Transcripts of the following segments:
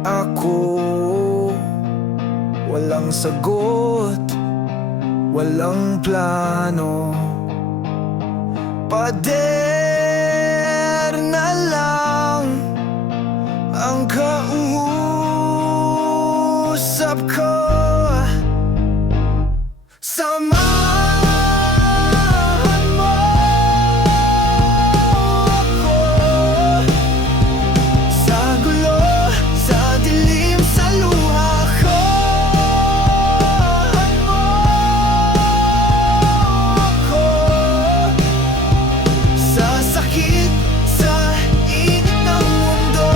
Ako, walang sagot, walang plano. Pader na lang ang kausap ko. Samahan mo ako sa gulo, sa dilim, sa luha ko. Samahan mo ako sa sakit, sa init ng mundo.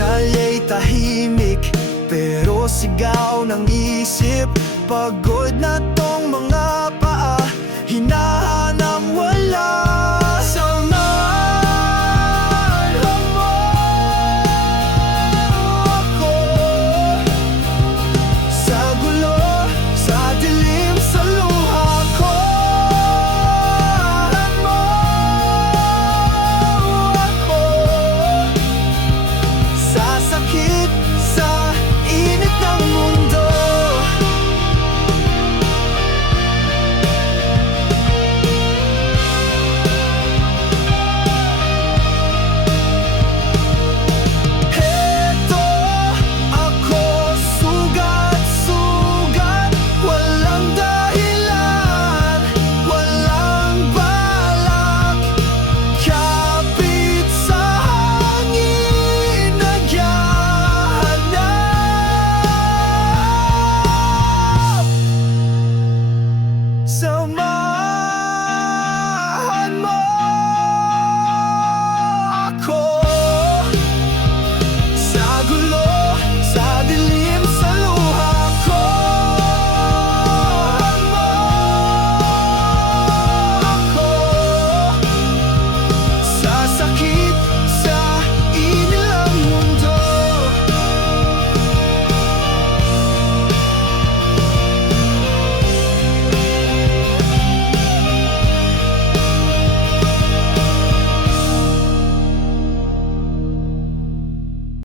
Kalya'y tahimik, pero sigaw ng isip. Pagod na tong mga